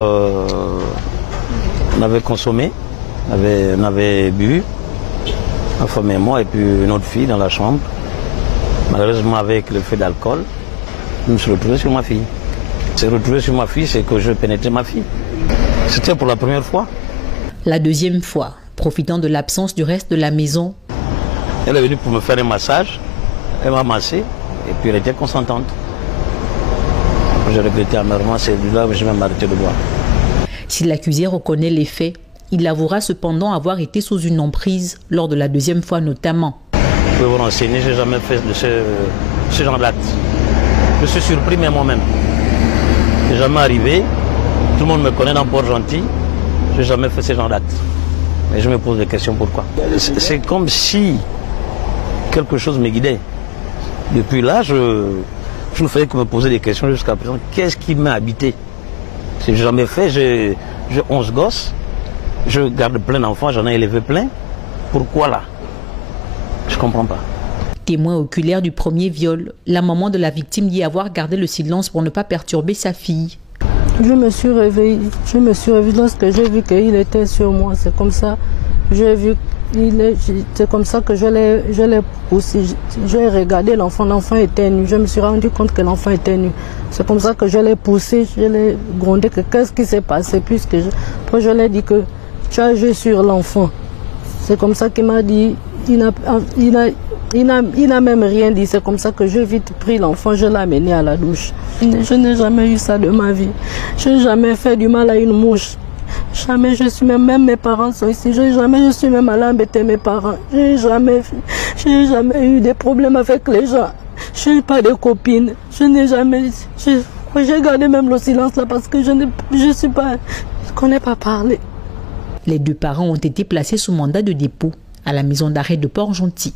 On avait consommé, on avait bu, ma femme et moi, et puis une autre fille dans la chambre. Malheureusement, avec le feu d'alcool, je me suis retrouvé sur ma fille. Je me suis retrouvé sur ma fille, c'est que je pénétrais ma fille. C'était pour la première fois. La deuxième fois, profitant de l'absence du reste de la maison. Elle est venue pour me faire un massage, elle m'a massé, et puis elle était consentante. J'ai regretté amèrement, c'est là où je vais m'arrêter de boire. Si l'accusé reconnaît les faits, il avouera cependant avoir été sous une emprise lors de la deuxième fois notamment. Vous pouvez vous renseigner, je n'ai jamais fait de ce genre d'acte. Je suis surpris même moi-même. Je n'ai jamais arrivé, tout le monde me connaît dans Port-Gentil, je n'ai jamais fait ce genre d'acte. Et je me pose des questions pourquoi. C'est comme si quelque chose me guidait. Depuis là, je ne faisais que me poser des questions jusqu'à présent. Qu'est-ce qui m'a habité? Je n'ai jamais fait, j'ai 11 gosses, je garde plein d'enfants, j'en ai élevé plein. Pourquoi là? Je ne comprends pas. Témoin oculaire du premier viol, la maman de la victime dit avoir gardé le silence pour ne pas perturber sa fille. Je me suis réveillée lorsque j'ai vu qu'il était sur moi. C'est comme ça, c'est comme ça que je l'ai poussé. J'ai regardé l'enfant, l'enfant était nu. Je me suis rendu compte que l'enfant était nu. C'est comme ça que je l'ai poussé, je l'ai grondé. Qu'est-ce qui s'est passé? Après je lui ai dit que tu as joué sur l'enfant. C'est comme ça qu'il m'a dit, il n'a même rien dit. C'est comme ça que j'ai vite pris l'enfant, je l'ai amené à la douche. Je n'ai jamais eu ça de ma vie. Je n'ai jamais fait du mal à une mouche. Jamais même mes parents sont ici. Je suis même allée embêter mes parents. Je n'ai jamais eu de problèmes avec les gens. Je n'ai pas de copines. J'ai gardé même le silence là parce que je ne connais pas parler. Les deux parents ont été placés sous mandat de dépôt à la maison d'arrêt de Port-Gentil.